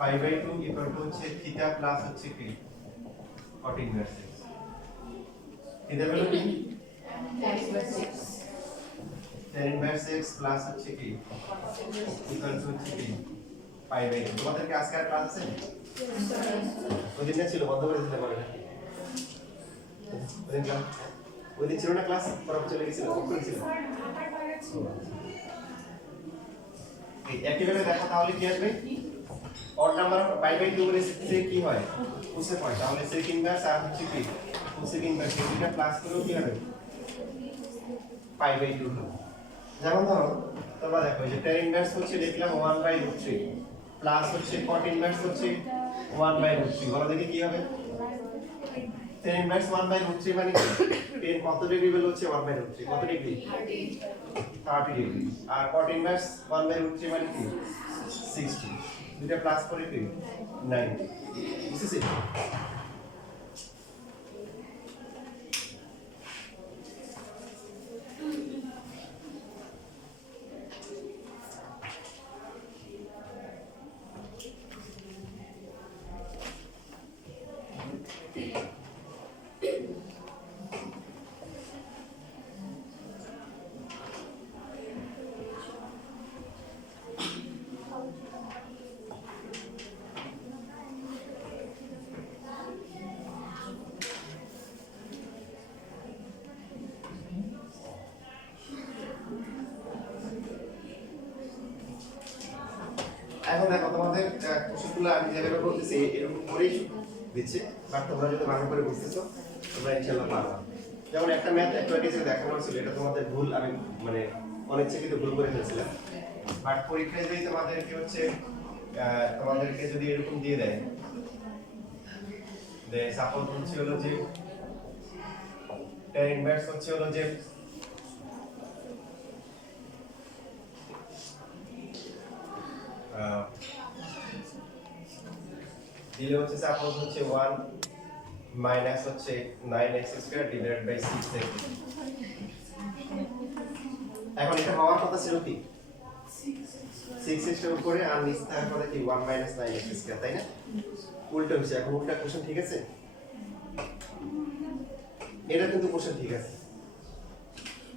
5/2 equal to হচ্ছে theta plus হচ্ছে কি cot ইনভার্স x থিটা হলো কি tan inverse x tan inverse x plus হচ্ছে কি ইকুয়াল টু হচ্ছে কি 5/2 তোমাদের কি আজকে আর ক্লাস আছে ওই দিন ছিল বন্ধ করে দিতে পারে নাকি ওই দিন ছিল না ক্লাস পড়া চলে গেছিল অফ করেছিল একইভাবে দেখো তাহলে কি আসবে অড নাম্বার পাই/2 বলে সে কি হয় কোসেক হয় তাহলে সেক ইনভার্স আর হচ্ছে কি কোসেক ইনভার্স এটা প্লাস করলেও কি হবে পাই/2 হবে যেমন ধরো তোমরা দেখো যে tan ইনভার্স হচ্ছে লিখলাম 1/√3 প্লাস হচ্ছে cot ইনভার্স হচ্ছে 1/√3 বলো দেখি কি হবে tan ইনভার্স 1/√3 মানে কি tan কত ডিগ্রি বলে হচ্ছে 1/√3 কত ডিগ্রি 30 ডিগ্রি আর cot ইনভার্স 1/√3 মানে কি 60 দুটো প্লাস করে কি 90 বুঝছিস এখন দেখো তোমাদের কোশ্চেনগুলো আমি যেভাবে বলতেছি এরকম করেই দিচ্ছে বাট তোমরা যদি ভালো করে বুঝতেছো তোমরা ইনশাআল্লাহ পারবে যেমন একটা ম্যাথ অ্যাক্টিভিটিসে দেখানো হয়েছিল এটা তোমাদের ভুল আমি মানে অনিচ্ছাকৃত ভুল করে ফেলছিলাম বাট পরীক্ষায় যদি তোমাদেরকে হচ্ছে তোমাদেরকে যদি এরকম দিয়ে দেয় যে সাপোজ হচ্ছে হলো যে tan ইনভার্স হচ্ছে হলো যে দিলে হচ্ছে সাপোজ হচ্ছে 1 মাইনাস হচ্ছে 9x square divided by 6x এখন এটা হওয়ার কথা ছিল কি 6x এর উপরে আর নিচে থাকার কথা কি 1 মাইনাস 9x স্কয়ার তাই না উল্টো হচ্ছে এখন উল্টা কোশ্চেন ঠিক আছে এটা কিন্তু কোশ্চেন ঠিক আছে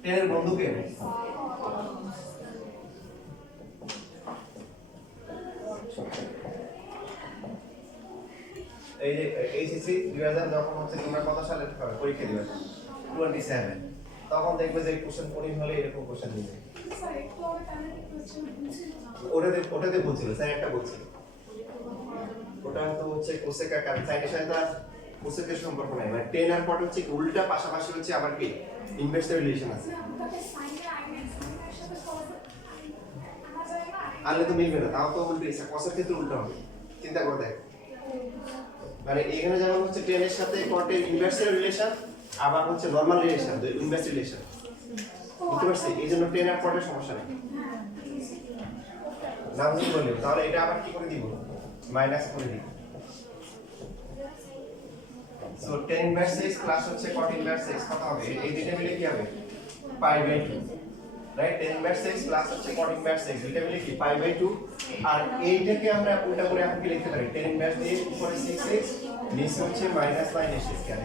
10 এর বন্ধু কে এই যে এইচএসসি 2000 যখন হচ্ছে তোমরা কত সালে পরীক্ষা দিবে 27 তখন দেখবে যে কোশ্চেন পড়ি হলে এরকম কোশ্চেন দিবে স্যার একটু আগে প্যানেলে কোশ্চেন বলছিল ওটাতে বলছিল স্যার একটা বলছিল ওটা তো হচ্ছে কোসেকা কারণ সাইনের সাথে তো কোসেকের সম্পর্ক নাই মানে 10 আর cot হচ্ছে উল্টা পাশাপাশি হচ্ছে আবার কি ইনভার্সের রিলেশন আছে ওটাকে সাইনের আইনের সাথে সহজ আনা যায় না আনলে তো মিলবে না তাও তো উল্টো ইচ্ছা কসের ক্ষেত্রে উল্টো হবে চিন্তা করে দেখ মানে এখানে যেমন হচ্ছে 10 এর সাথে cot এর ইনভার্সের রিলেশন আবার হচ্ছে নরমাল রিলেশন দুই ইনভার্স রিলেশন বুঝতে পারছিস এইজন্য 10 আর cot এর সমস্যা নেই নাম কি বললি তাহলে এটা আবার কি করে দিব মাইনাস করে দিই so tan inverse x plus হচ্ছে cot ইনভার্স x কত হবে এই দুটো মিলে কি হবে π/2 right tan inverse x plus হচ্ছে cot ইনভার্স x দুটো মিলে কি π/2 আর এইটাকে আমরা উল্টা করে এখন কি লিখতে পারি tan ইনভার্স দিয়ে উপরে 6x নিচে হচ্ছে মাইনাস 9x কেন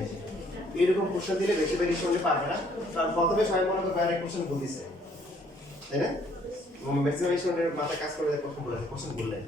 এরকম কোশ্চেন দিলে বেশি বেশি শুনলে পারবে না কারণ প্রথমে সবাই মনে করে ডাইরেক্ট কোশ্চেন বল দিছে তাই না ম্যাক্সিমাম স্টুডেন্টের মাথা কাজ করে কোশ্চেন বললে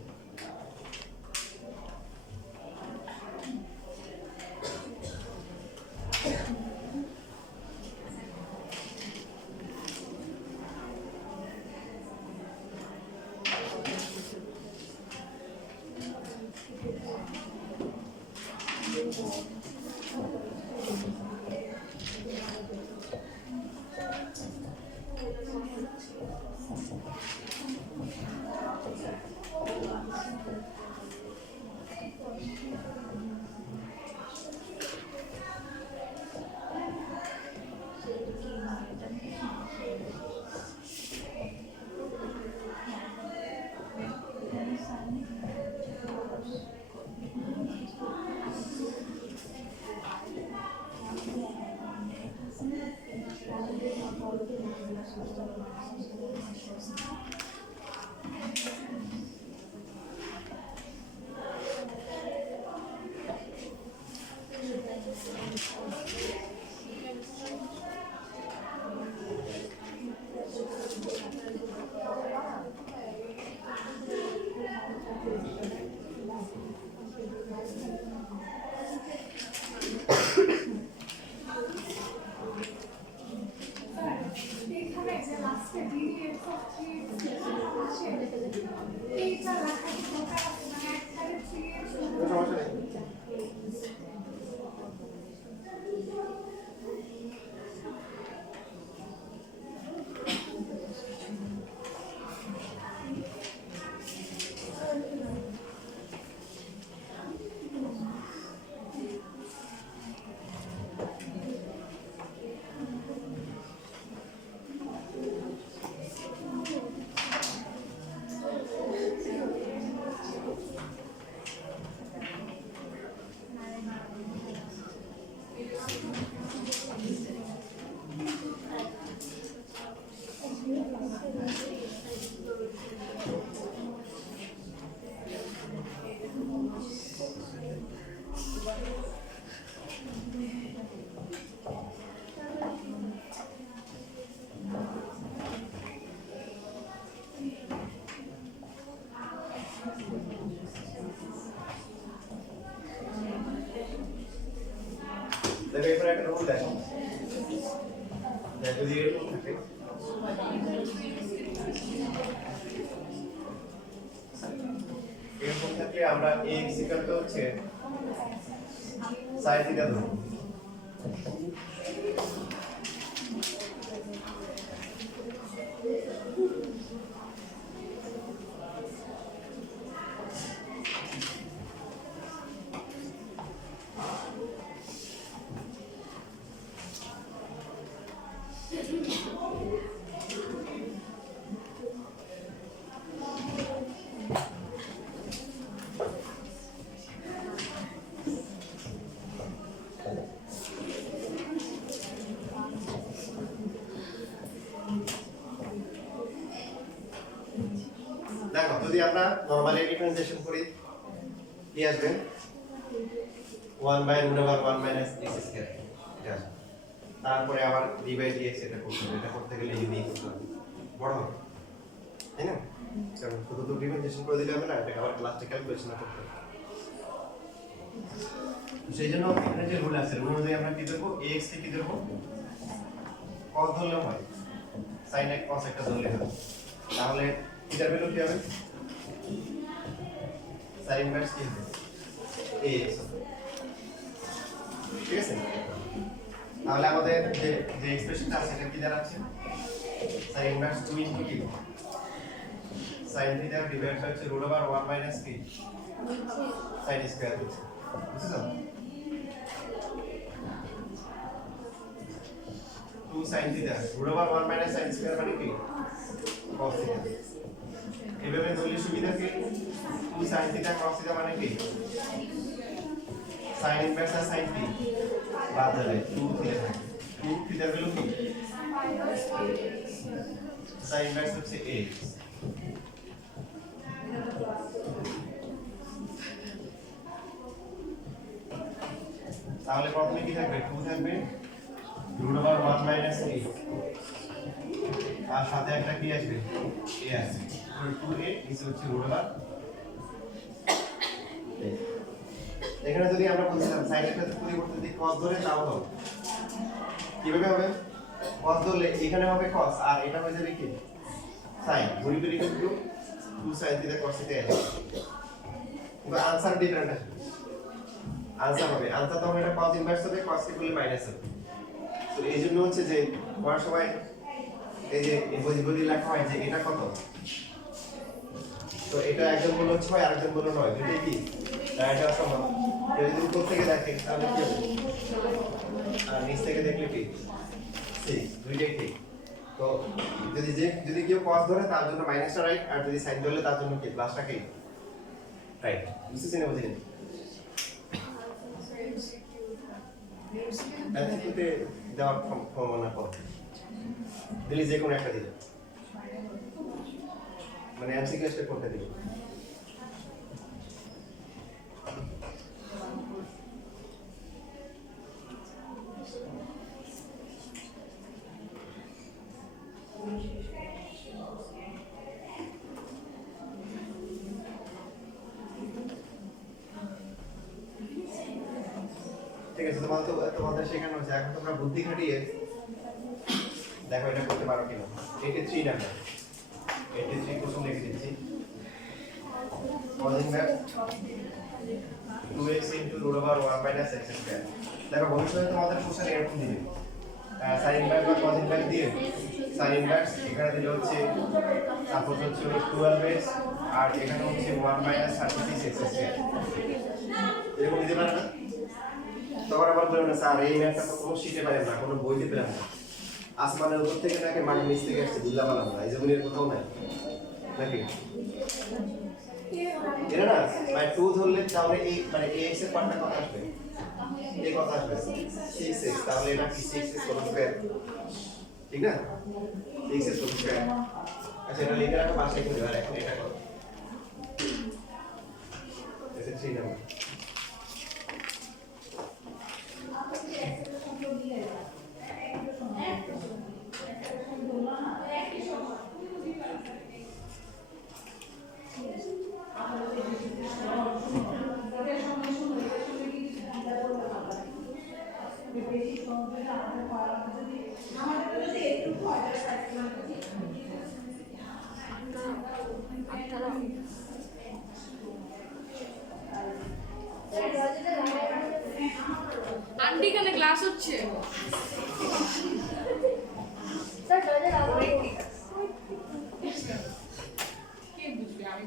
এখানে যে লাস্টে ডিডিএফ অফ 3 আছে এইটা লেখা কি দরকার আছে মানে একবারে 3 সমস্যা নেই। দেখো এরপর একটা রুল দেখো, যদি এরকম থাকে এরকম থাকলে আমরা x ইকুয়াল টু হচ্ছে sin থিটা ধরব। দেখো যদি আমরা নরমালি ডিফারেন্সিয়েশন করি কি আসবে 1/√1 - x স্কয়ার এটা আসবে। তারপরে আবার d/dx এটা করতে হবে, এটা করতে গেলে এই দিয়ে করতে হবে, বড় হবে তাই না? কারণ শুধু তো ডিফারেন্সিয়েশন করে দিলে হবে না, এটা আবার ক্লাসে ক্যালকুলেশন করতে হবে। সেই জন্য এখানে যে রুল আছে রুল অনুযায়ী আমরা কি ধরবো, x কে কি ধরবো, cos ধরলে হয়, sin এক cos একটা ধরলে হয়। তাহলে এটার ভ্যালু কি হবে, sin ইনভার্স কি হবে, ax হবে। ঠিক আছে, তাহলে আমাদের যে যে এক্সপ্রেশনটা আছে এটা কি দাঁড়াচ্ছে, sin ইনভার্স 2 ইনটু কি sin থিটা ডিভাইড বাই √1 - কি sin স্কয়ার হচ্ছে, বুঝছো? 2 sin থিটা √1 - sin স্কয়ার মানে কি cos থিটা। এভাবে ধরলে সুবিধা কি, 2 sin থিটা cos থিটা মানে কি sin ইনভার্স আর sin কি বাদ যাবে, 2 থিটা থাকে, 2 থিটার ভ্যালু কি sin ইনভার্স হচ্ছে a। তাহলে প্রথমে কি থাকবে, 2 থাকবে √1 - কি আর সাথে একটা কি আসবে, a আসবে, 2a নিচে হচ্ছে √1। এখানে যদি আমরা বলছিলাম sin এর সাথে পরিবর্তন দিই cos ধরে, তাও হবে কিভাবে হবে, cos ধরলে এখানে হবে cos আর এটা হয়ে যাবে কি sin, গুণি করে কিন্তু 2 sin থিটা cos থিটা আসবে, কিন্তু आंसर ডিফারেন্ট আসবে, आंसर হবে आंसर তো এটা cos ইনভার্স হবে, cos কে করলে মাইনাস হবে। তো এই জন্য হচ্ছে যে পড়ার সময় এই যে বই লেখা হয় যে এটা কত, তো এটা একজন বলল 6 আর একজন বলল 9, দুটোই কি এটা সমান। যদি উপর থেকে দেখেন তাহলে কি হবে, আর নিচ থেকে দেখলে কি 6, দুইটাই ঠিক। তো যদি কেউ cos ধরে তার জন্য মাইনাসটা রাইট, আর যদি sin ধরলে তার জন্য কি প্লাসটা কি রাইট, বুঝছেন না বুঝলেন? এমসিকিউতে দেওয়ার সম্ভাবনা কম, দিলে যে কোনো একটা দিলে মানে এমসিকিউ স্টেপ করতে দিলে। তোমাদের শেখানো হচ্ছে, এখন তোমরা বুদ্ধি খাটিয়ে দেখো এটা করতে পারো কিনা। 83 নাম্বার 83 কোশ্চেন লিখে দিচ্ছি। cos inverse 2x into root over 1 minus x square। দেখো ভবিষ্যতে তোমাদের কোশ্চেন এরকম দিবে, sin inverse বা cos inverse দিয়ে sin inverse এখানে দিলে হচ্ছে সাপোজ হচ্ছে 12x আর এখানে হচ্ছে 1 minus 36x square, এরকম দিতে পারে না? তখন আবার বলবেন না স্যার এই ম্যাথটা তো কোনো শিখে পারেন না, কোনো বইতে পেলেন না, আসমানের উপর থেকে নাকি মাটির নিচ থেকে আসছে বুঝলা পারলাম না, এই জমিনের কোথাও নাই নাকি এরা না মানে 2 ধরলে তাহলে এই মানে ax এর পার্টটা কত আসবে, এই কত আসবে 6x, তাহলে এটা কি 6x হোল স্কয়ার, ঠিক না 6x হোল স্কয়ার। আচ্ছা এটা লিখে রাখো পাশে করে, আর এখন এটা করো, এটা 3 নাম্বার। আন্টি এখানে ক্লাস হচ্ছে। কে বুঝবে আমি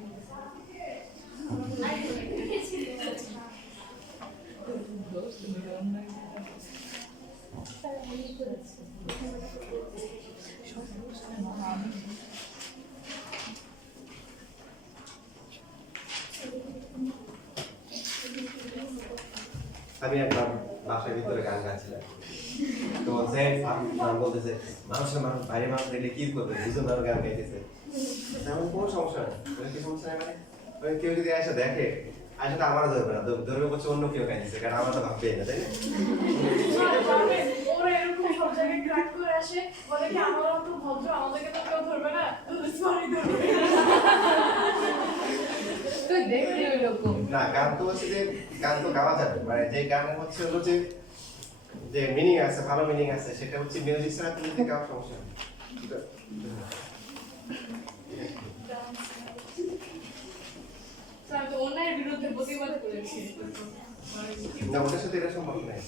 আমি একবার বাসার ভিতরে গান গাচ্ছিলাম, তো যে আমি বলতেছে মানুষের মানুষ বাইরে মানুষ দেখলে কি করবে, বুঝুন আর গান গাইতেছে, তেমন কোনো সমস্যা নেই, কি সমস্যা নেই মানে কেউ যদি এসে দেখে আসলে তো আমারও ধরবে না, ধরবে বলছে অন্য কেউ গাইতেছে, কারণ আমার তো ভাববে না, তাই না? ওরা এরকম সব জায়গায় ক্র্যাক করে আসে, বলে কি আমরা তো ভদ্র, আমাদেরকে তো কেউ ধরবে না, সরি ধরবে তুই দেখলি ওইরকম না, গান তো হচ্ছে যে গান তো গাওয়া যাবে, মানে যে গানের হচ্ছে হলো যে যে মিনিং আছে, ভালো মিনিং আছে, সেটা হচ্ছে মিউজিক ছাড়া তুমি যদি গাও সমস্যা নেই। স্যার তো অন্যায়ের বিরুদ্ধে প্রতিবাদ করেছি। না ওটার সাথে এটা সম্ভব নয়,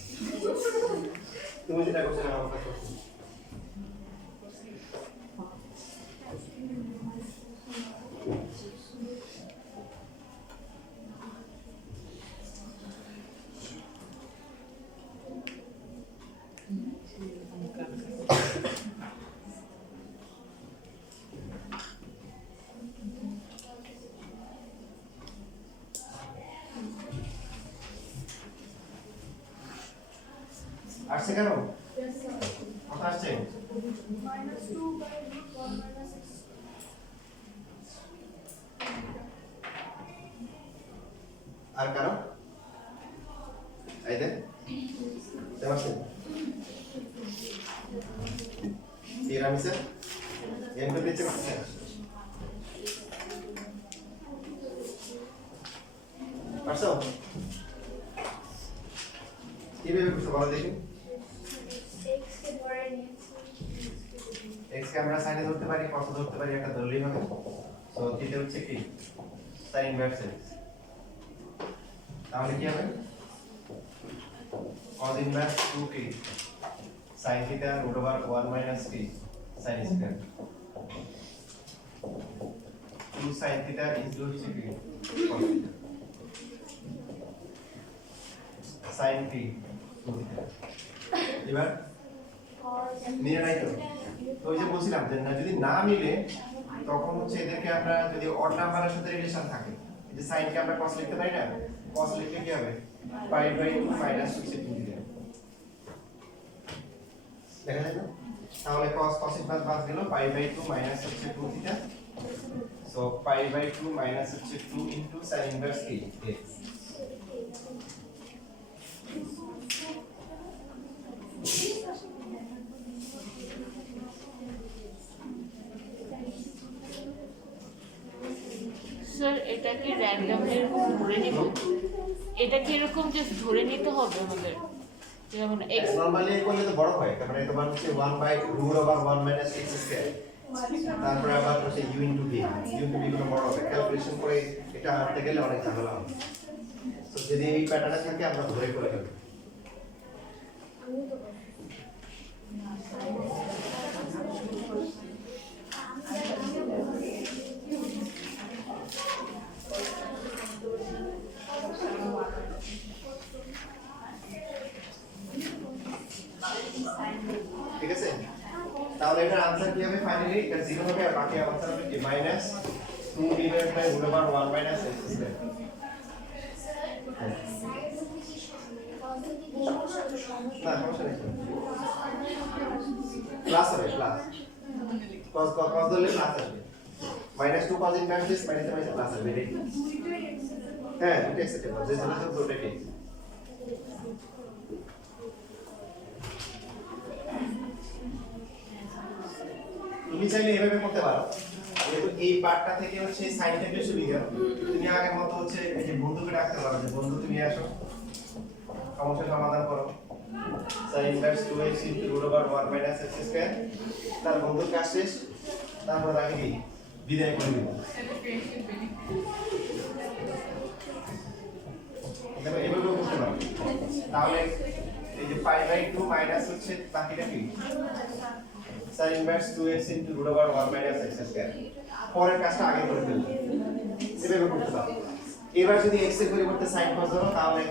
তুমি যেটা করছো না আমার কাছে আসছে কেন কথা আসছে আর কারো এই দেন দেবাসে তিরামিসে এমপি দিতে পারছে পারছো কিভাবে করছো বলো দেখি। x কে আমরা সাইনে ধরতে পারি, কত ধরতে পারি, একটা ধরলেই হবে। সো এটা হচ্ছে কি sin ইনভার্স x, তাহলে কি হবে cos inverse 2t sin theta √ 1 - t sin square 2 sin theta into হচ্ছে কি cos theta sin t 2 theta. এবার মিলে নাই তো, তো ওই যে বলছিলাম যে না যদি না মিলে তখন হচ্ছে এদেরকে আমরা যদি অড নাম্বারের সাথে রিলেশন থাকে, এই যে sin কে আমরা cos লিখতে পারি না, cos লিখলে কি হবে π/2 মাইনাস 2 দিলে দেখা যায় না, তাহলে cos ইনভার্স বাদ গেল π/2 মাইনাস হচ্ছে 2 থিটা, সো π/2 মাইনাস হচ্ছে 2 ইনটু sin ইনভার্স কি x। স্যার এটা কি র্যান্ডমলি এরকম ধরে নিব, এটা কি এরকম জাস্ট ধরে নিতে হবে আমাদের? যেমন x নরমালি করলে তো বড় হয়, তার মানে তোমার হচ্ছে 1/√1 - x²। তারপরে আবার হচ্ছে u * v, গুলো বড় হবে, ক্যালকুলেশন করে এটা আনতে গেলে অনেক ঝামেলা হবে। তো যদি এই প্যাটার্নে থাকে আমরা ধরে করে ফেলব। ঠিক আছে, তাহলে এটার আনসার কি হবে? ফাইনালি এটা 0 হবে আর বাকি আনসার হবে কি -2/√1 - x²। না সমস্যা নেই, প্লাস হবে, প্লাস cos ধরলে প্লাস আসবে, -2 cos inverse this minus plus আসবে। হ্যাঁ এটা অ্যাকসেপ্টেবল, যে যেটা তো দুটোই ঠিক। তুমি চাইলে এভাবে করতে পারো, যেহেতু এই পার্টটা থেকে হচ্ছে সাইনটা বেশি সুবিধা, তুমি আগের মতো হচ্ছে এই যে বন্ধুকে ডাকতে পারো, যে বন্ধু তুমি আসো সমস্যা সমাধান করো। sin ইনভার্স 2x * √1 - x², তার বন্ধুর কাজ শেষ, তারপর তাকে কি বিদায় করে দিব। দেখো এভাবে করতে পারো, তাহলে এই যে π/2 মাইনাস হচ্ছে বাকিটা কি sin ইনভার্স 2x * √1 - x²। পরের কাজটা আগে করে ফেলবে, এভাবে করতে পারো। এবার যদি x এর পরিবর্তে sin cos ধরো, তাহলে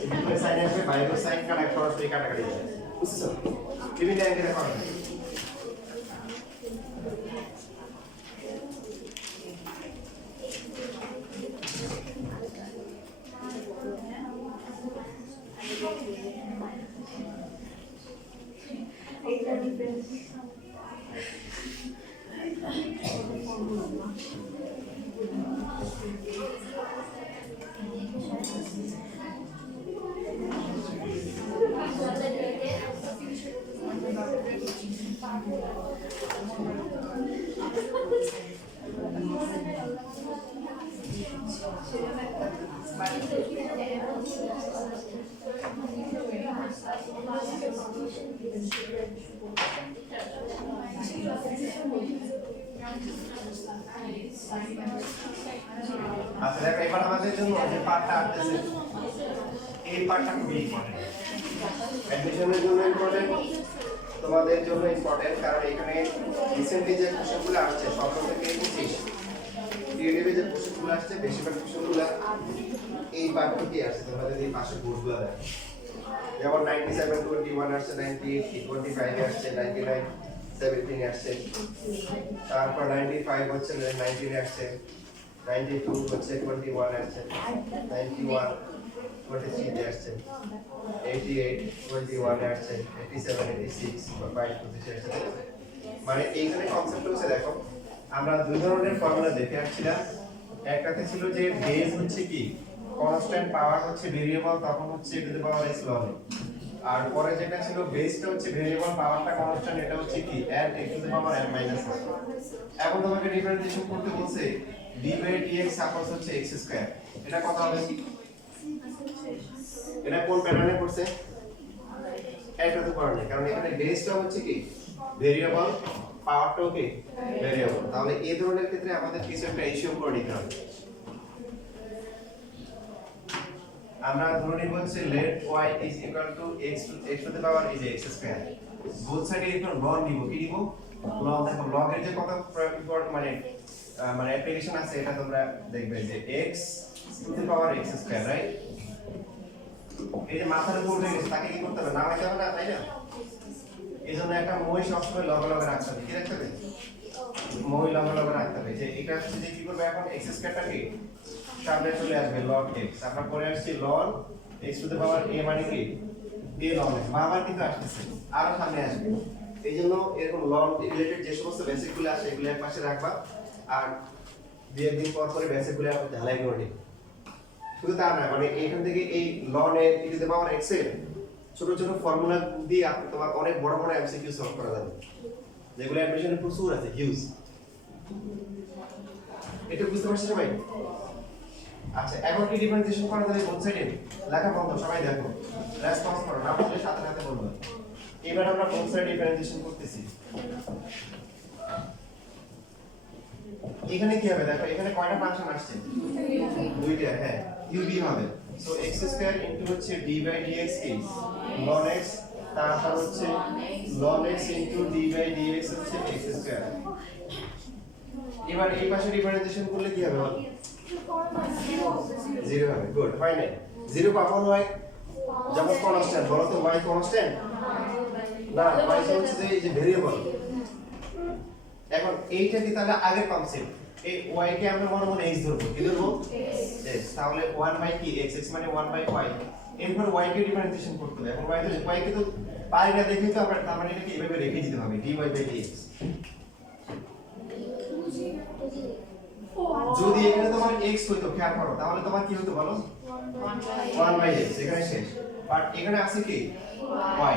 এই ভিতরে sin আসবে, বাইরে sin কাটা, সরাসরি কাটাকাটি যাবে, বুঝছো? বিভিন্ন অ্যাঙ্গেলে পাবে। আচ্ছা দেখো, এবার আমাদের জন্য যে পার্টটা আসছে, এই পার্টটা খুবই ইম্পর্টেন্ট, অ্যাডমিশনের জন্য ইম্পর্টেন্ট, তোমাদের জন্য ইম্পর্টেন্ট, কারণ এখানে রিসেন্টলি যে কোশ্চেনগুলো আসছে 17 থেকে 25 ক্রিয়েটিভে যে কোশ্চেনগুলো আসছে, বেশিরভাগ কোশ্চেনগুলো এই পার্ট থেকে আসছে। তোমরা যদি পাশে বোর্ডগুলো দেখো, যেমন 97 21 আসছে, 98 25 আসছে, 99 17 আসছে, তারপর 95 হচ্ছে 19 আসছে, 92 হচ্ছে 21 আসছে, 91 23 তে আসছে, 88 21 আসছে, 87 86 25 25 আসছে। মানে এইখানে কনসেপ্ট হচ্ছে, দেখো আমরা দুই ধরনের ফর্মুলা দেখে আসছিলাম। একটাতে ছিল যে বেস হচ্ছে কি কনস্ট্যান্ট, পাওয়ার হচ্ছে ভেরিয়েবল, তখন হচ্ছে টু দ্য পাওয়ার x লন, আর পরে যেটা ছিল বেসটা হচ্ছে ভেরিয়েবল, পাওয়ারটা কনস্ট্যান্ট, এটা হচ্ছে কি n x two the power n minus 1। এখন তোমাকে ডিফারেন্সিয়েশন করতে বলছে d/dx সাপোজ হচ্ছে x², এটা কত হবে? এটা কোন প্যাটার্নে করছে? এটা তো পাওয়ার নেই, কারণ এখানে বেসটা হচ্ছে কি ভেরিয়েবল, পাওয়ারটাও কি ভেরিয়েবল। তাহলে এই ধরনের ক্ষেত্রে আমাদের কিছু একটা রেশিও করে নিতে হবে। আমরা ধরে নিব হচ্ছে let y is equal to x to the power is x²। Both সাইডে এখন লগ নিব, কি নিব? লগ। দেখো লগের যে কত মানে অ্যাপ্লিকেশন আছে, এটা তোমরা দেখবে যে x to the power x², right? এই যে মাথার উপর উঠে গেছে, তাকে কি করতে হবে? নামাইতে হবে না, তাই না? এইজন্য একটা মই সবসময় লগে লগে রাখতে হবে, কি রাখতে হবে? মই লগে লগে রাখতে হবে, যে এটা হচ্ছে যে কি করবে, এখন x²টা কি সামনে চলে আসবে log x, আমরা পরে আসছি log x two the power a, মানে কি a log x, বারবার কিন্তু আসছে, আরো সামনে আসবে। এইজন্য এরকম log রিলেটেড যে সমস্ত বেসিকগুলো আছে এগুলো এক পাশে রাখবা, আর দুই একদিন পর পরে বেসিকগুলো ঢালাই করে নিবা। শুধু তা না, মানে এখান থেকে এই log a two the power x এর ছোট ছোট ফর্মুলা দিয়ে আপনি তোমার অনেক বড় বড় এমসিকিউ সলভ করা যাবে, যেগুলো অ্যাডমিশনে প্রচুর আছে, হিউজ। এটা বুঝতে পারছো সবাই? আচ্ছা এখন কি ডিফারেন্সিয়েশন করা যাবে কোন সাইডে লেখা বন্ধ সবাই দেখো রেসপন্স করো না বললে সাথে সাথে বলবো এবার আমরা কোন সাইডে ডিফারেন্সিয়েশন করতেছি এখানে কি হবে দেখো এখানে কয়টা ফাংশন আসছে দুইটা হ্যাঁ ইউব হবে সো x² ইনটু হচ্ছে d/dx কি ln x তারপর হচ্ছে ln x ইনটু d/dx হচ্ছে x²। এবার এই পাশে ডিফারেন্সিয়েশন করলে কি হবে বল 0 হবে গুড ফাইনাল 0 কখন হয় যখন কনস্ট্যান্ট বলো তো y কনস্ট্যান্ট না y হচ্ছে যে এই যে ভেরিয়েবল। এখন এইটা কি তাহলে আগের কনসেপ্ট এই y কে আমরা মনে মনে x ধরবো কি ধরবো x তাহলে 1 বাই কি x x মানে 1 বাই y এরপর y কে ডিফারেন্সিয়েশন করতে হবে এখন y কে তো পারি না দেখি তো আমরা তার মানে এটাকে এভাবে রেখে দিতে হবে dy বাই dx। যদি এখানে তোমার x হইতো খেয়াল করো তাহলে তোমার কি হতো বলো 1 বাই x এখানে শেষ বাট এখানে আছে কি y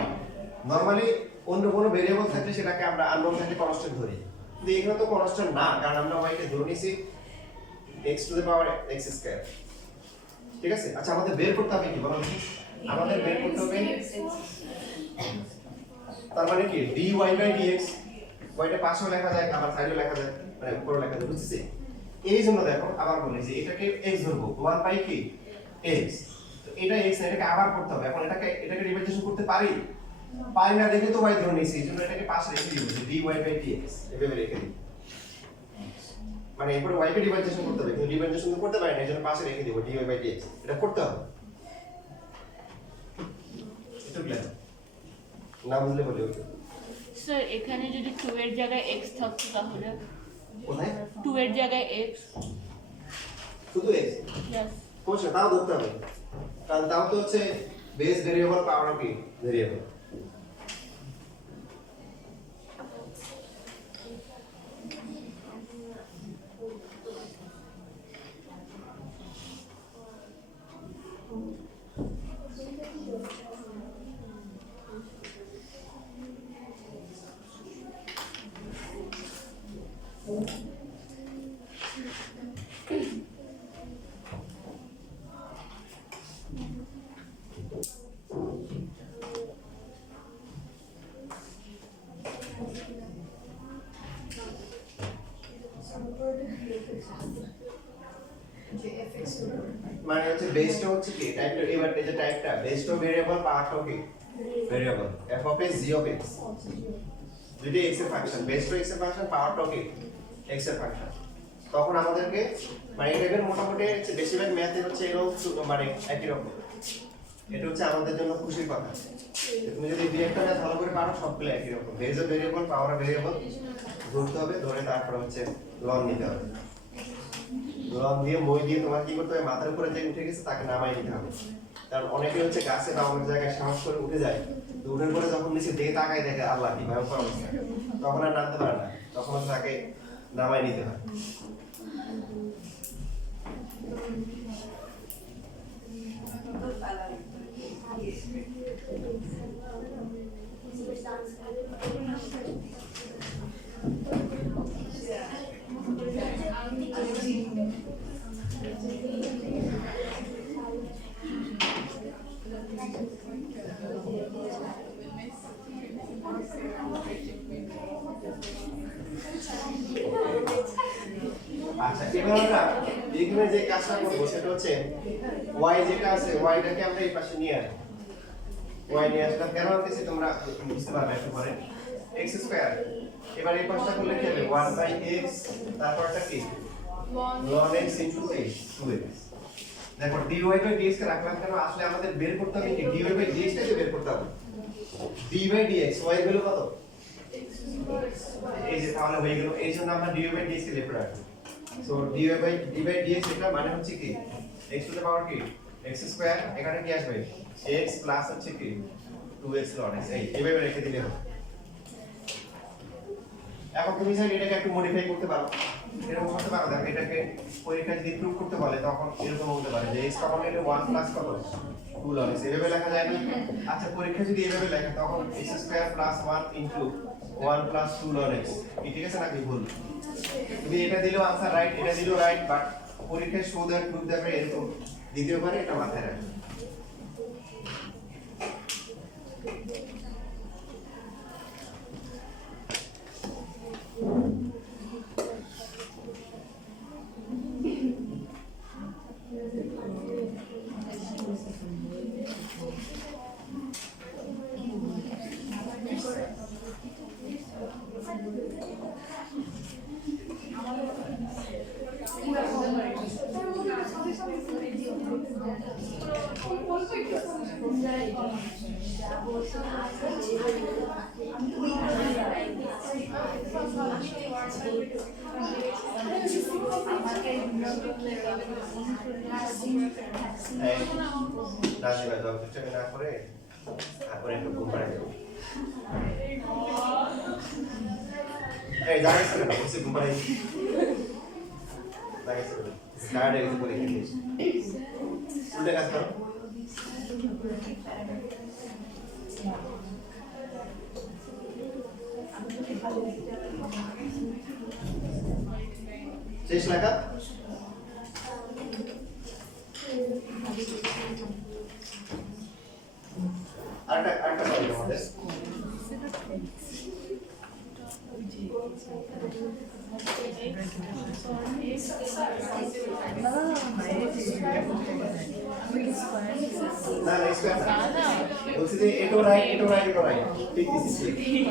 নরমালি অন্য কোনো ভেরিয়েবল থাকলে সেটাকে আমরা আননোন থাকলে কনস্ট্যান্ট ধরি কিন্তু এখানে তো কনস্ট্যান্ট না কারণ আমরা y কে ধরে নিছি x two the power x²। ঠিক আছে আচ্ছা আমাদের বের করতে হবে কি বলো আমাদের বের করতে হবে তার মানে কি dy বাই dx y টা পাশেও লেখা যায় আবার সাইডেও লেখা যায় মানে উপরেও লেখা যায় বুঝছিস এই জন্য দেখো আবার বলি যে এটাকে x ধরবো 1 বাই কি x তো এটা x এটাকে আবার করতে হবে এখন এটাকে ডিফারেন্সিয়েশন করতে পারি না দেখে তো y ধরে নিয়েছি এই জন্য এটাকে পাশে রেখে দিব যে dy বাই dx এভাবে রেখে দিই মানে এরপর y কে ডিফারেন্সিয়েশন করতে হবে কিন্তু ডিফারেন্সিয়েশন তো করতে পারি না এজন্য পাশে রেখে দিব dy বাই dx এটা করতে হবে এটা ক্লিয়ার না বুঝলে বলি ওকে স্যার এখানে যদি 2 এর জায়গায় x থাকতো তাহলে কোথায় 2 এর জায়গায় x শুধু x প্লাস কোশ্চেন তাও ধরতে হবে কারণ তাও তো হচ্ছে বেস ভেরিয়েবল পাওয়ার কি ভেরিয়েবল মানে হচ্ছে বেসটা হচ্ছে কি টাইপটা এবার এই যে টাইপটা বেসটা ভেরিয়েবল পাওয়ারটা কি variable f of x g of x দুটো x এর ফাংশন বেসটা x এর ফাংশন পাওয়ারটা কি x এর ফাংশন তখন আমাদেরকে মানে এই টাইপের মোটামুটি হচ্ছে বেশিরভাগ ম্যাথে হচ্ছে এরকম মানে একই রকম এটা হচ্ছে আমাদের জন্য খুশির কথা তুমি যদি ডিরেক্টর ম্যাথ ভালো করে পারো সবগুলো একই রকম base of variable power of variable ধরতে হবে ধরে তারপর হচ্ছে লন নিতে হবে লন দিয়ে মই দিয়ে তোমার কি করতে হবে মাথার উপরে যে উঠে গেছে তাকে নামাই নিতে হবে কারণ অনেকে হচ্ছে গাছে বা অন্য জায়গায় সাহস করে উঠে যায় তো উঠার পরে যখন নিচে দিকে তাকায় দেখে আল্লাহ কি ভয়ঙ্কর অবস্থা তখন আর নামতে পারে না তখন হচ্ছে তাকে নামাই নিতে হয় আচ্ছা এবার আমরা এখানে যে কাজটা করব সেটা হচ্ছে y যেটা আছে y টাকে আমরা এই পাশে নিয়ে আসব y নিয়ে আসলে কেন আনতেছি তোমরা বুঝতে পারবে একটু পরে x²। এবার এই পাশটা করলে কি হবে 1 বাই x তারপরটা কি ln x ইনটু 2x। দেখো dy বাই dx কে রাখলাম কেন আসলে আমাদের বের করতে হবে কি dy বাই dx টাকে বের করতে হবে d বাই dx y এর ভ্যালু কত এই যে তাহলে হয়ে গেল এই জন্য আমরা dy বাই dx কে লিখে রাখি সো dy বাই dx এটা মানে হচ্ছে কি x টু দ্য পাওয়ার কি x² এখানে কি আসবে x প্লাস হচ্ছে কি 2x ln x এইভাবে রেখে দিলে হবে। এখন তুমি চাইলে এটাকে একটু মডিফাই করতে পারো এরকম করতে পারো দেখো এটাকে পরীক্ষায় যদি প্রুফ করতে বলে তখন এরকম হতে পারে যে x কমন নিলে 1 প্লাস কত 2 ln x এভাবে লেখা যায় না আচ্ছা পরীক্ষা যদি এভাবে লেখে তখন x² plus 1 into 1 plus 2 ln x ঠিক আছে নাকি ভুল তুমি এটা দিলেও आंसर রাইট এটা দিলেও রাইট বাট পরীক্ষায় শো দ্যাট প্রুভ দ্যাট এরকম দ্বিতীয়বারে এটা মাথায় রাখবেন। রাজিবা দাও চেষ্টা না করে তারপরে একটু ঘুম পাড়াই দেবো। এই জায়গা ছিল না বসে ঘুম পাড়াই জায়গা ছিল না টায়ার্ড হয়ে গেছে পরীক্ষা দিয়ে উল্টে কাজ করো। শেষ লেখা আরেকটা পাবো আমাদের না নেক্সট বলছি যে এটো রাইট ঠিক দিছি ঠিক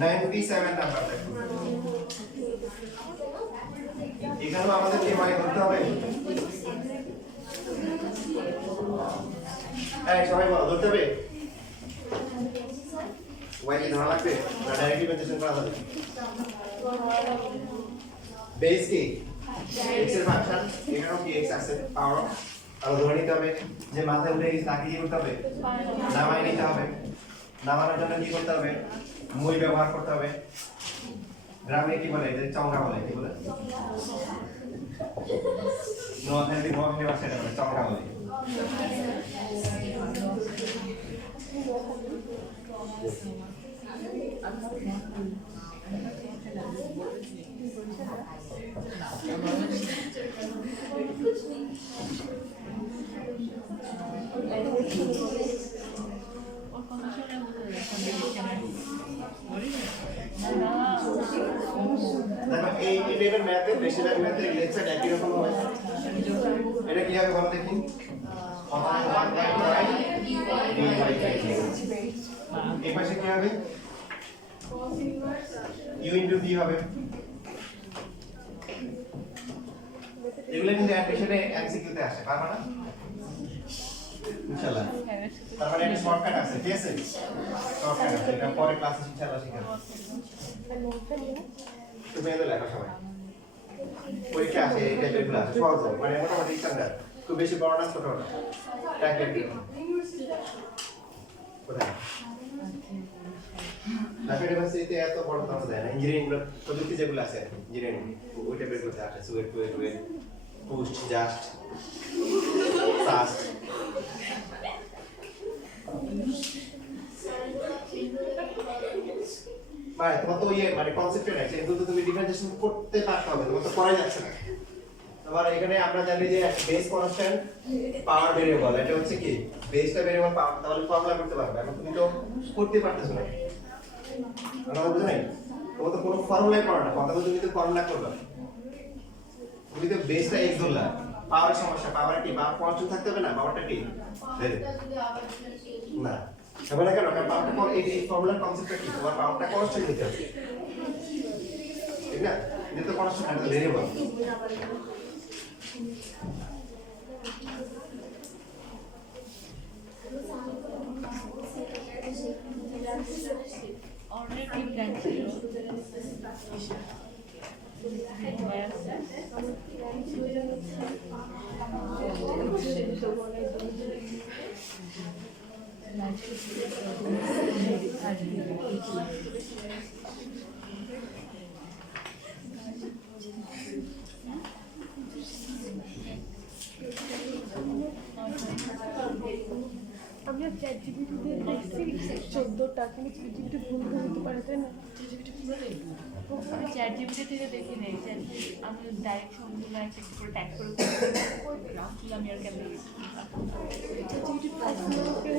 97 নাম্বার এখানে আমাদেরকে মানে করতে হবে। এই সবাই বলো ধরতে হবে ওয়াই কি ধরা লাগবে না ডাইরেক্টলি মেনশন করা যাবে? বেস কি x এর ফাংশন এখানেও কি x আছে পাওয়ার আর ধরে নিতে হবে যে মাথায় উঠে গেছে তাকে কি করতে হবে নামাই নিতে হবে। নামানোর জন্য কি করতে হবে মই ব্যবহার করতে হবে। গ্রামে কি বলে এদের চংগা বলে কি বলে নোয়াখালী ভাষায় এটা বলে চংগা বলে। এই টাইপের ম্যাথে বেশিরভাগ ম্যাথে লেকচার একই রকম হয়। এটা কি হবে বলো দেখি এই পাশে কি হবে u ইনটু v হবে। এগুলো কিন্তু অ্যাডমিশনে এমসিকিউতে আসে পারবা না ইনশাআল্লাহ। তার মানে এটা শর্টকাট আছে ঠিক আছে শর্টকাট আছে এটা পরে ক্লাসে ইনশাআল্লাহ শিখাবো। তুমি এত লেখা সবাই পরীক্ষা আসে এই টাইপের ক্লাস সহজ মানে মোটামুটি স্ট্যান্ডার্ড খুব বেশি বড় না ছোট না টাইপের কোথায় ঢাকা ইউনিভার্সিটিতে এত বড় কথা যায় না। ইঞ্জিনিয়ারিং প্রযুক্তি যেগুলো আছে ইঞ্জিনিয়ারিং ওই টাইপের করতে আসে সুয়েট পোস্ট জাস্ট ফাস্ট ভাই তোমার তো ইয়ে মানে কনসেপ্টে আছে কিন্তু তুমি ডিফারেন্সিয়েশন করতে পারতে হবে তোমার তো করাই যাচ্ছে না। আবার এখানে আমরা জানি যে বেস কনস্ট্যান্ট পাওয়ার ভেরিয়েবল এটা হচ্ছে কি বেসটা ভেরিয়েবল পাওয়ার তাহলে ফর্মুলা করতে পারবে এখন তুমি তো করতে পারতেছ না আমরা বুঝতে নাই তোমার তো কোনো ফর্মুলাই করো না কথা বলতে তুমি তো ফর্মুলা করবে তুমি তো বেসটা x ধরলা পাওয়ার সমস্যা পাওয়ার কি পাওয়ার কনস্ট্যান্ট থাকতে হবে না পাওয়ারটা কি না হবে না কেন কারণ পাওয়ারটা এই ফর্মুলার কনসেপ্টটা কি তোমার পাওয়ারটা কনস্ট্যান্ট হতে হবে ঠিক না এটা তো কনস্ট্যান্ট এটা ভেরিয়েবল। Already cancelled. আমি চ্যাট জিপিটিতে দেখছি 14টা, কিন্তু চ্যাট জিপিটি ভুল হতে পারে, তাই না? আমি চ্যাট জিপিটি থেকে দেখি নাই, আমি ডাইরেক্ট সবগুলো একটা করে ট্যাগ করে আমি আর কেন চ্যাট জিপিটি পার্সোনালকে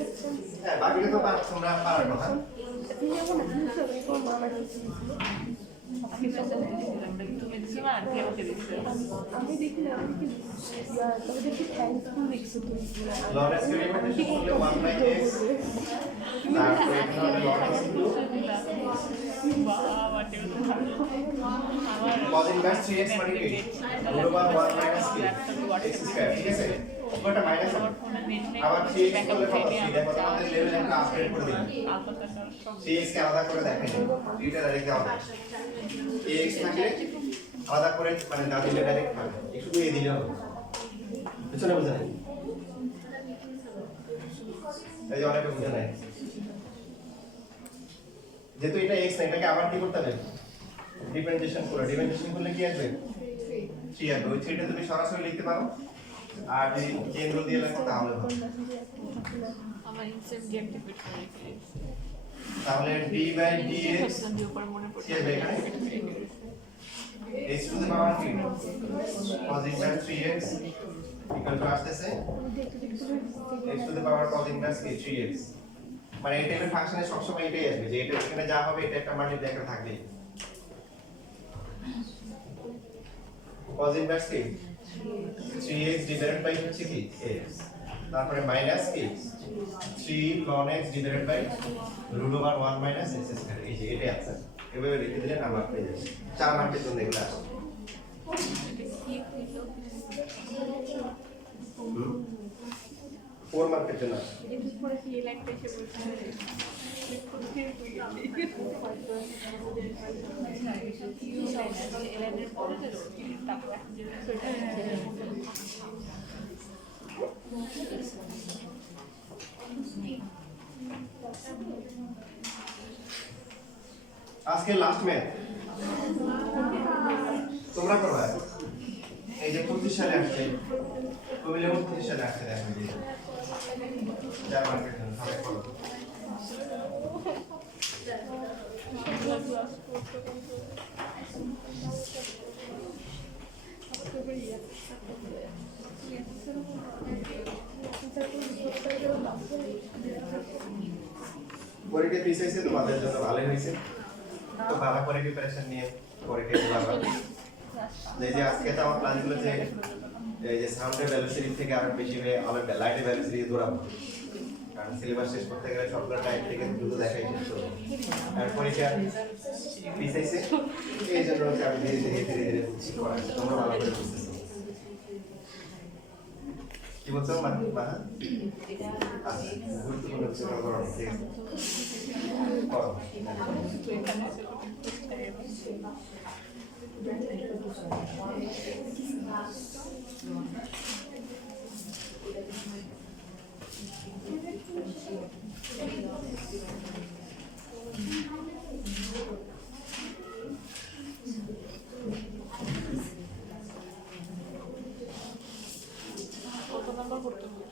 হ্যাঁ বাকিটা তো তোমরা পারো না। হ্যাঁ? তুমি এখন বুঝছো তোমার মামা দিয়েছিল। আমি মেসেজ দিয়েছিলাম, তুমি দিছো না, কে আমাকে দিচ্ছে? আমি দেখি না, আমি কি তবে দেখি থ্যাঙ্কফুল লিখছো তুমি। লরেন্স রিপ্রেজেন্টেশন করলে 1/x তারপরে এখানে হবে লরেন্স ইনটু বাবা টেবিল আমার cos inverse 3x মানে কি root over 1 minus কি x স্কয়ার, ঠিক আছে? ওটা মাইনাস হবে। আবার 3x করলে কত? 3 দেখো আমাদের লেভেল একটা আপডেট করে দিলাম। 3x কে আলাদা করে দেখেন, 3 টা ডাইরেক্ট দেওয়া যায়। ax থাকলে আলাদা করে মানে না দিলে ডাইরেক্ট হবে, শুধু এ দিলে হবে। বুঝছো না? বুঝা নাই? এই যে অনেকে বুঝে নাই, যেহেতু এটা x না, এটাকে আবার কি করতে হবে? ডিফারেন্সিয়েশন করলে কি আসবে? 3 আসবে। ওই 3 টা তুমি সরাসরি লিখতে পারো, আর যদি চেন রুল দিয়ে লেখো তাহলে হবে। আমার ইনসেন্ট ডিঅ্যাক্টিভেট করে রেখেছি। তাহলে d/dx আমি উপরে মনে পড়ছে কি আসবে এখানে? x টু দ্য পাওয়ার কি? cos inverse 3x equal to আসতেছে x two the power cos inverse কি 3x। মানে এই টাইপের ফাংশনে সবসময় এটাই আসবে, যে এটা এখানে যা হবে এটা একটা মাল্টিপ্লাই করে থাকবে। cos inverse কি 3x ডিভাইডেড বাই হচ্ছে কি x, তারপরে মাইনাস কি 3 ln x divided by root over 1 minus x square. এই যে এটাই আছে, এভাবে লিখে দিলে নাম্বার পেয়ে যাবে। 4 মার্কের জন্য এগুলো আসে। 4 মার্কের জন্য আসে। পরে কি লাইকটা এসে বলছে এলাইনের পরে তারপর আজকে লাস্ট ম্যাথ তোমরা করবা। এই যে 25 সালে আসছে, কুমিল্লা 25 সালে আসছে, দেখো যে 4 মার্কের জন্য সবাই করো। পরীক্ষা পিছাইছে তোমাদের জন্য ভালোই হয়েছে, তো ভালো করে প্রিপারেশন নিয়ে পরীক্ষা দিতে পারবা। এই যে আজকে তো আমার প্ল্যান ছিল যে এই যে সাউন্ডের ভ্যালু সিরিজ থেকে আরো বেশি হয়ে আলো লাইটের ভ্যালু সিরিজ দৌড়াবো, কারণ সিলেবাস শেষ করতে গেলে সবগুলো টাইপ থেকে দ্রুত দেখাই শেষ করবো। আর পরীক্ষা পিছাইছে, এই জন্য হচ্ছে আমি ধীরে ধীরে ধীরে ধীরে বুঝছি করাচ্ছি, তোমরা ভালো করে বুঝতেছো। কি বলছো মাহা? আচ্ছা, গুরুত্বপূর্ণ বিষয়টা করো, ঠিক আছে? করো। কত নাম্বার করতে হবে?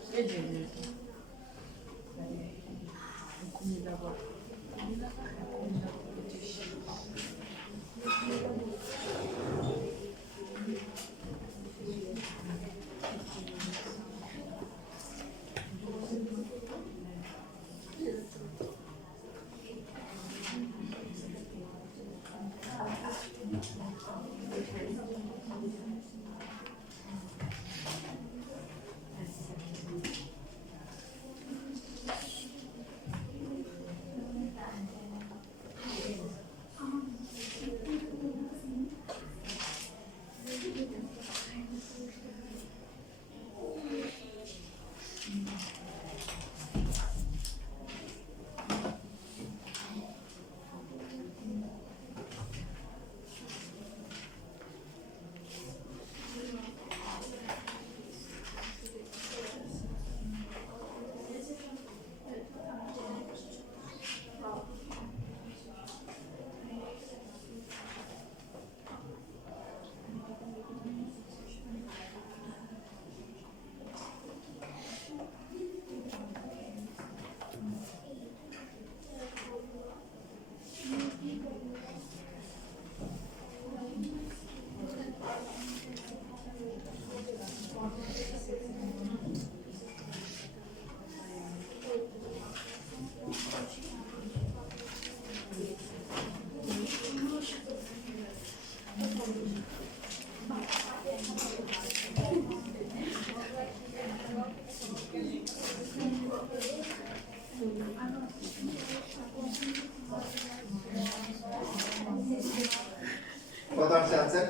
কত আসছে answer?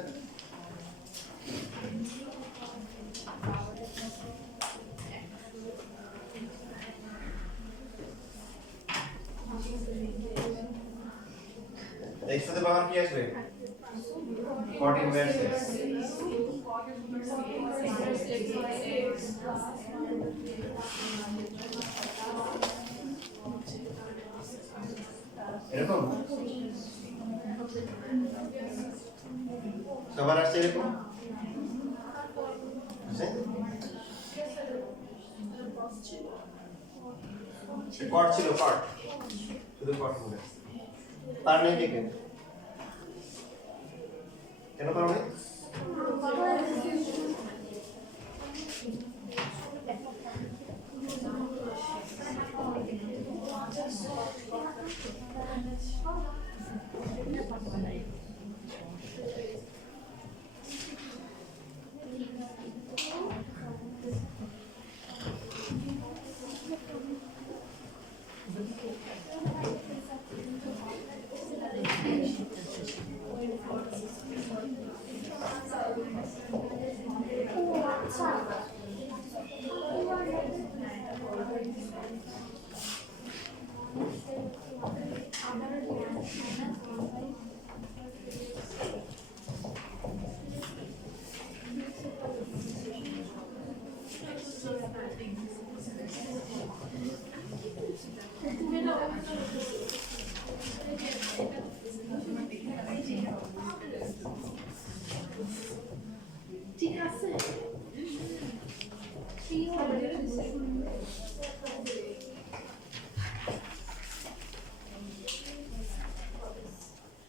x to the power কি আসবে? 14 বাই 6 এরকম সবার আসছে এরকম? আসছে? কট ছিল কট, শুধু কট মনে পার নেই দেখে কেন পারো নাই? ঠিক আছে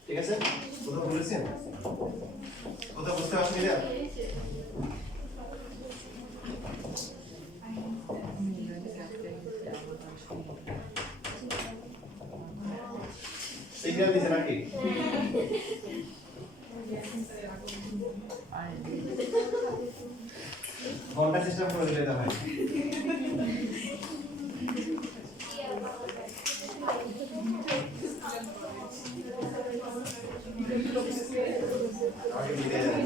ঠিক আছে কোথাও বলেছেন কোথাও বুঝতে অসুবিধা সিগন্যাল দিছে নাকি ঘন্টা সিস্টেম করে দিলে হয় আগে মিলে যাবে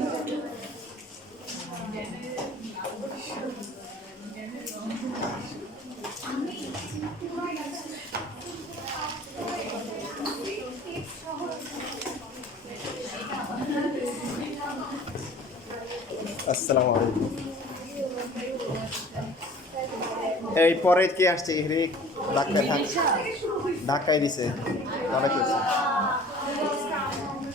আসসালামু আলাইকুম এই পরে কে আসছে ধাক্কায় দিছে অনেক কিছু